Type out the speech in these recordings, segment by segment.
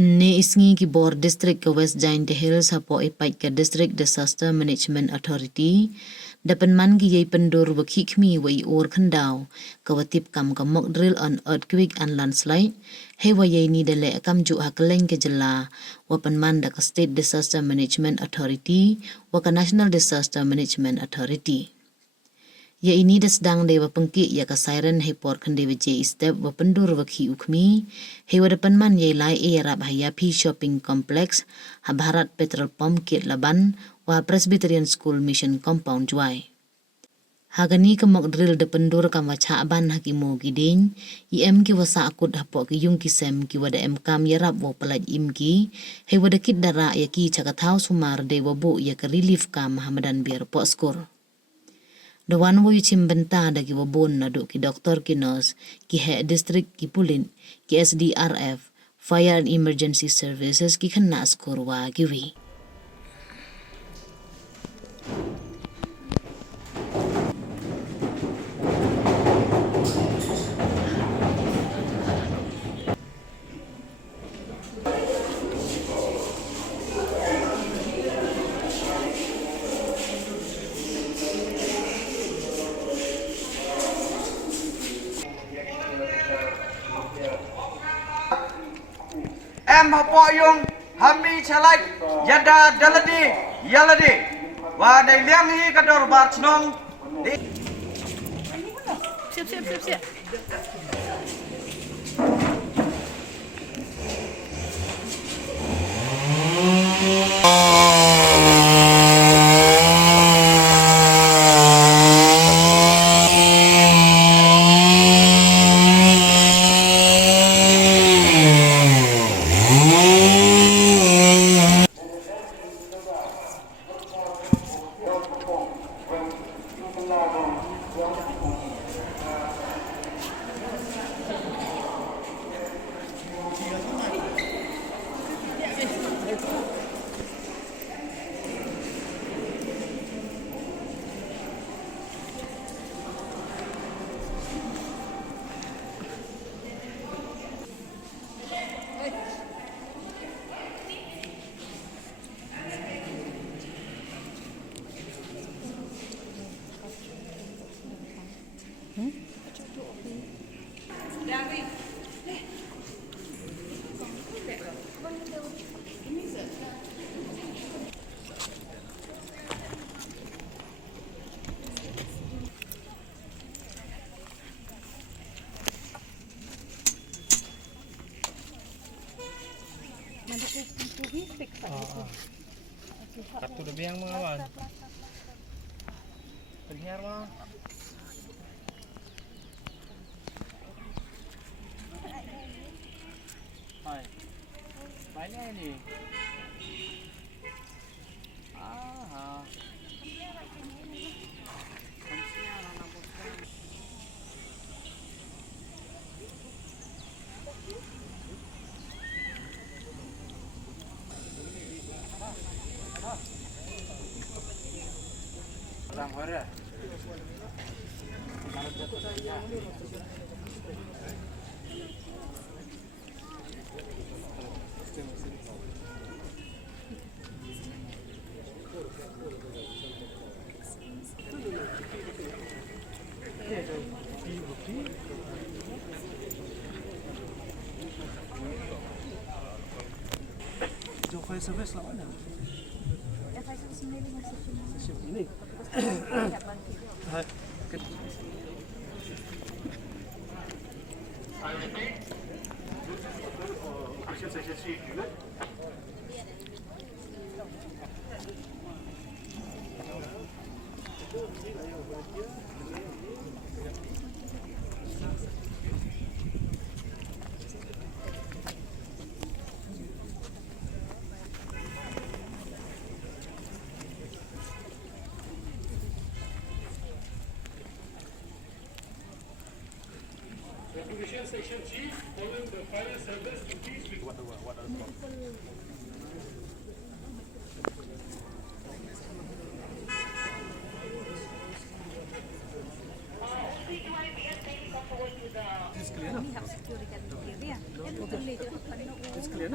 Ni isngi ki bor district ke West Giant Hills hapo ipai ke District Disaster Management Authority dapan man ki yai pendur wakikmi wai or khandau kawatip kam ka mock drill on earthquake and landslide he wa yai ni dele kam ju hakleng ke jela wapan man da ka State Disaster Management Authority wa ka National Disaster Management Authority. Ya ini sedang dewa pengki ya ka siren he por khande je step wa pendur wa khi ukmi he wa depan man ye lai e rap haya P shopping complex ha Bharat petrol pump ke Laban wa Presbyterian School Mission compound juai hagani ka mok drill de pendur kam wa cha ban hakimo giding im ki wa sa akut hapo ki yung ki sem ki wa da em kam ya rap wa palaj im ki he wa de kit dara ya ki chakathau sumar de wa bu ya ka relief kam hamadan biar po skor. Dawan wo yuchim benta dagi wabon na do ki doktor ki nurse ki he district ki pulin ki SDRF Fire and Emergency Services ki khanna skor wa giwi. Em hapo yung hami chalai yada daladi yaladi wa dai liang hi kador bar chnong siap. Kartu udah biang mga wan. Penyiar mah. Hai. Banyak ini. Aha. Orang hore. Jauh fire service lah mana? Fire service sendiri masih Ini. Hai. Division Section Chief, following the fire service duties with Ini hak security kan dia. Itu boleh je.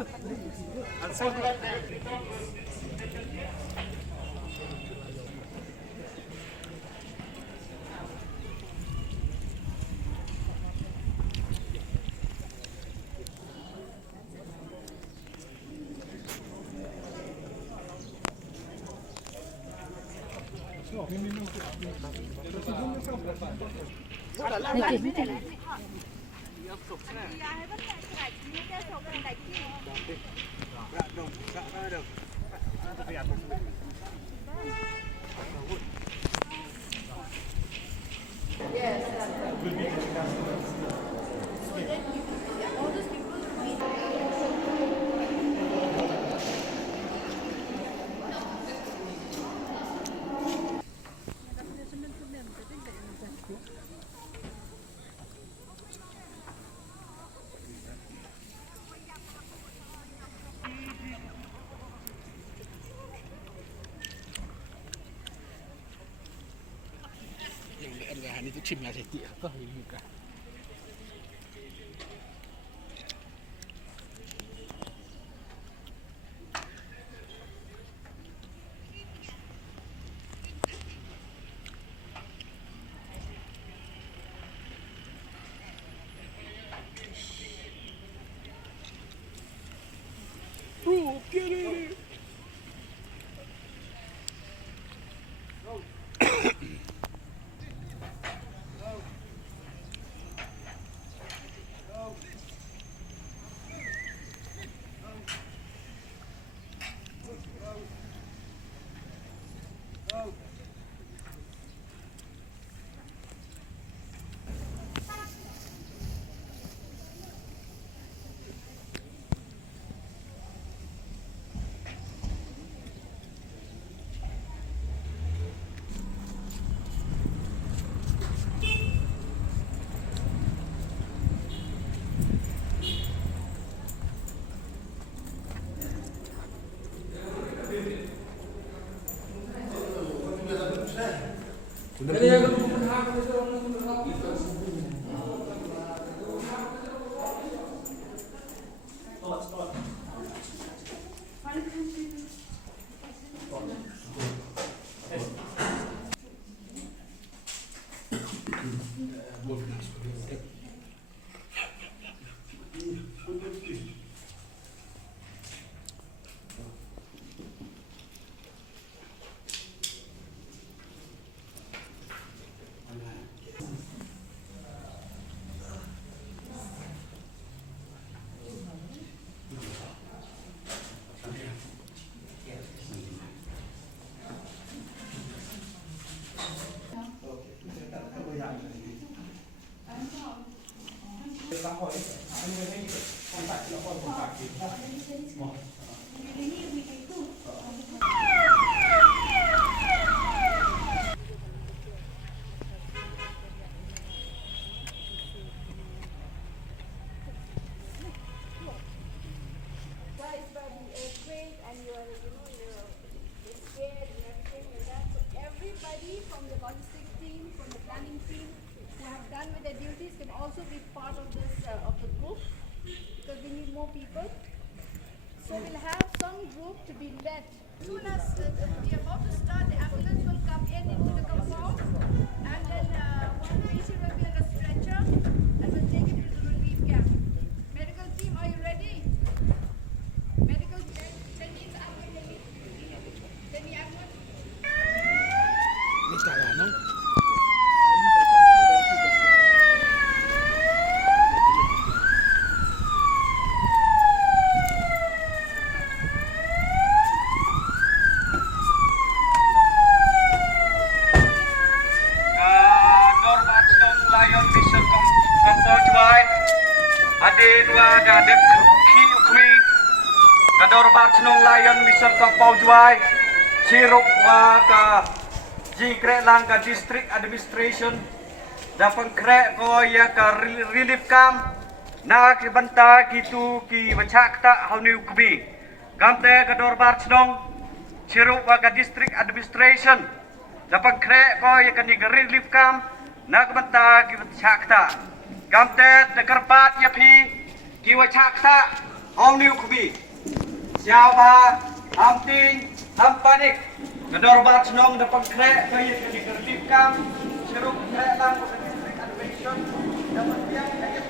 Ini tu cim lah saya tiap apa ini kan. Bro, get it! Guys, but the earthquake and you're scared and everything like that. So everybody from the logistics team, from the planning team, who have done with their duties can also be part of this of the group because we need more people. So we'll have some group to be led. As soon as we're about to start, the ambulance will come into the compound, and then one patient will be on a stretcher, and we'll take it to the relief camp. Medical team, are you ready? Medical team, send me Ahmed. Ni tak lah, no? Dorbatson Lion Mission Kampojwai Ade dua gadep ki ukmi Dorbatson Lion Mission Kampojwai Siruk wa ka Jikre lang ka district administration Dapang krek ko ya ka relief camp Na ki banta kitu ki wachakta hauni ukmi Kamte ka Dorbatson Siruk wa ka district administration Dapat krek ko ya kan relief camp nak banta ki wachakta kamte dekarpat ya pi ki wachakta Hong New Kubi, Siapa, Amting, Ampanik, Kedorbat Senong, The Pengkrek, Kaya Keditertibkan, Seruk Krek Lang, District Administration, Dapat Tiang, Kaya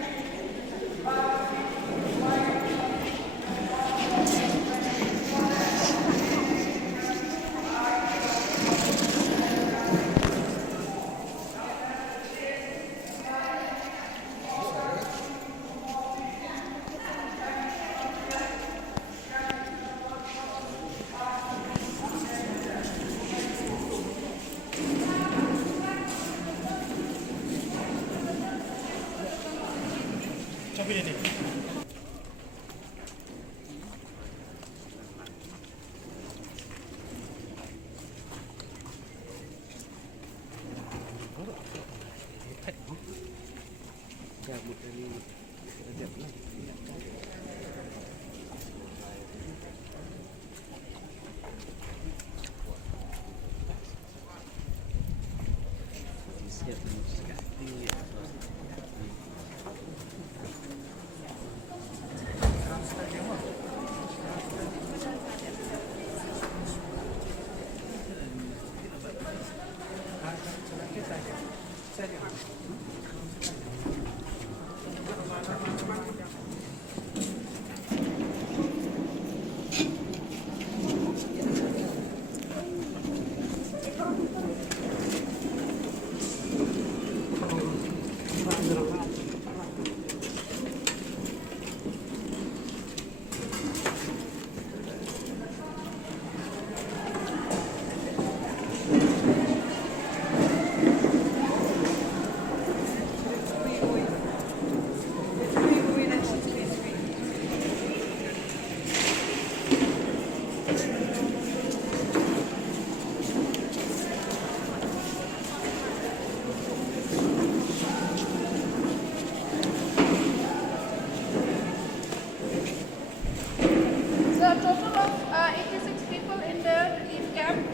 So a total of 86 people in the relief camp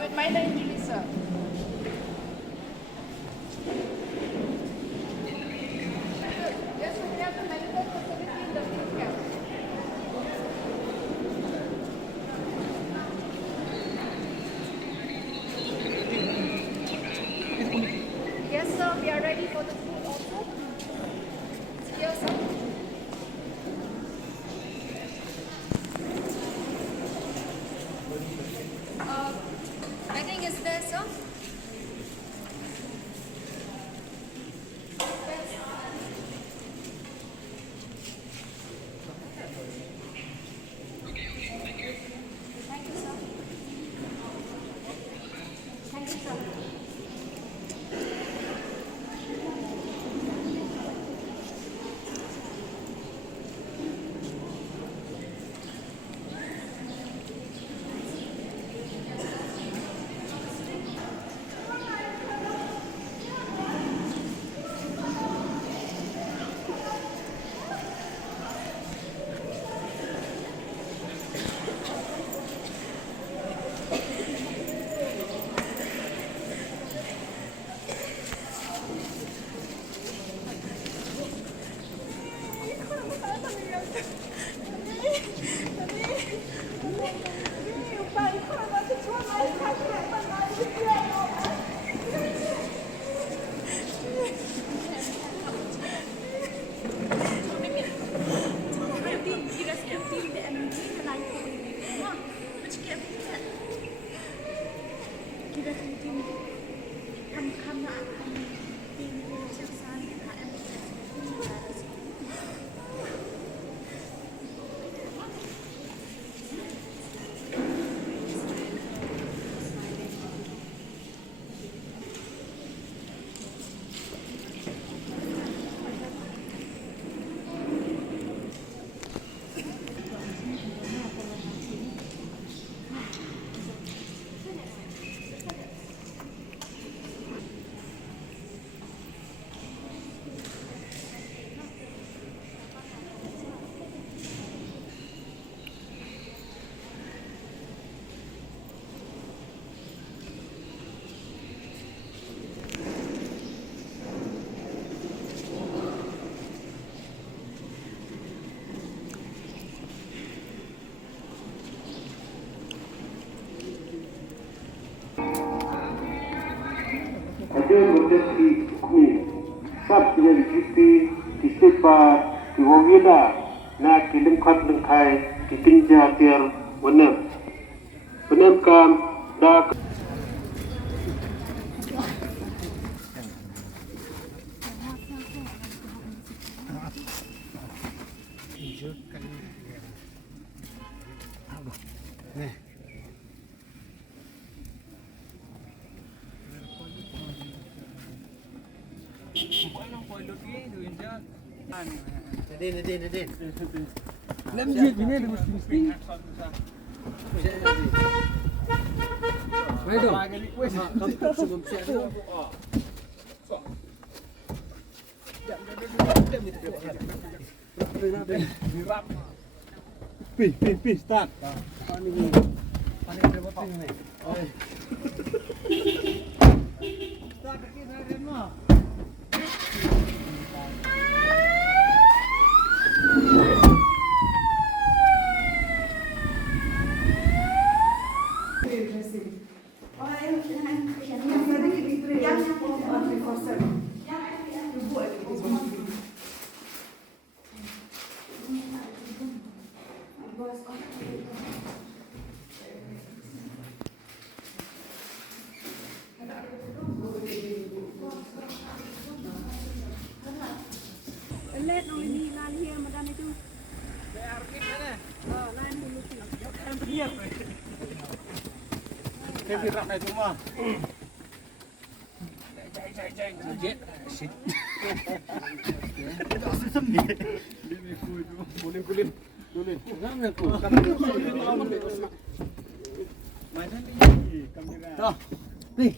with minor injuries, sir. Yes, we have the medical facility in the relief camp. Yes, sir, we are ready for the food also. Yes, sir. I think it's there, sir. Thank you, sir. Thank you, sir. hadir berdiri hukmi sab dari kipi disepa kiwawida na kilim khat lengkai kitinja tiar benar kam da Nadine. Lamjit ini ada mesti. Baik dong. Kamu sebelum siap tu. Pi, start. Panik berapa ni? Start pergi dari mana? Let only me land here, madam itu. Land dulu sih. Kami ramai semua. Boleh kulit. Jangan aku. Mana ni kamera? Dah. Ni.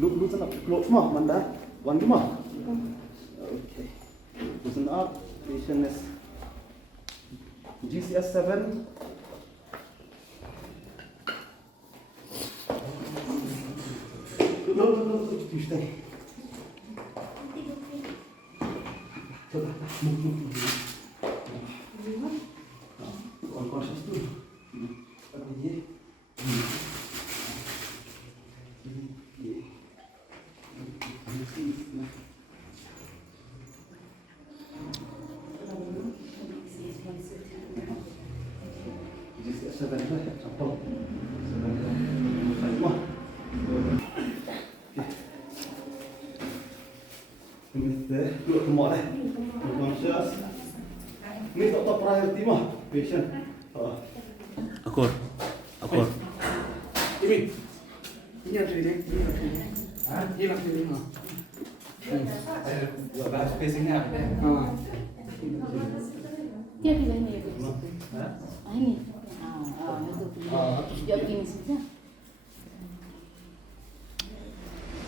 Lu sana keluar semua manda. Wan rumah. Okay. Listen up. Patient is GCS 7. Look. Stay. Coba. Move. Unconscious tu. Apa dia? Duduk semua dah. Conscious. Ni tak tahu priority mah. Patient. Akur. Ini. Ini ada ni. Ini lah ni mah. Buat spacing ni apa? Dia pilih ni. Ini. Itu. Dia pilih saja.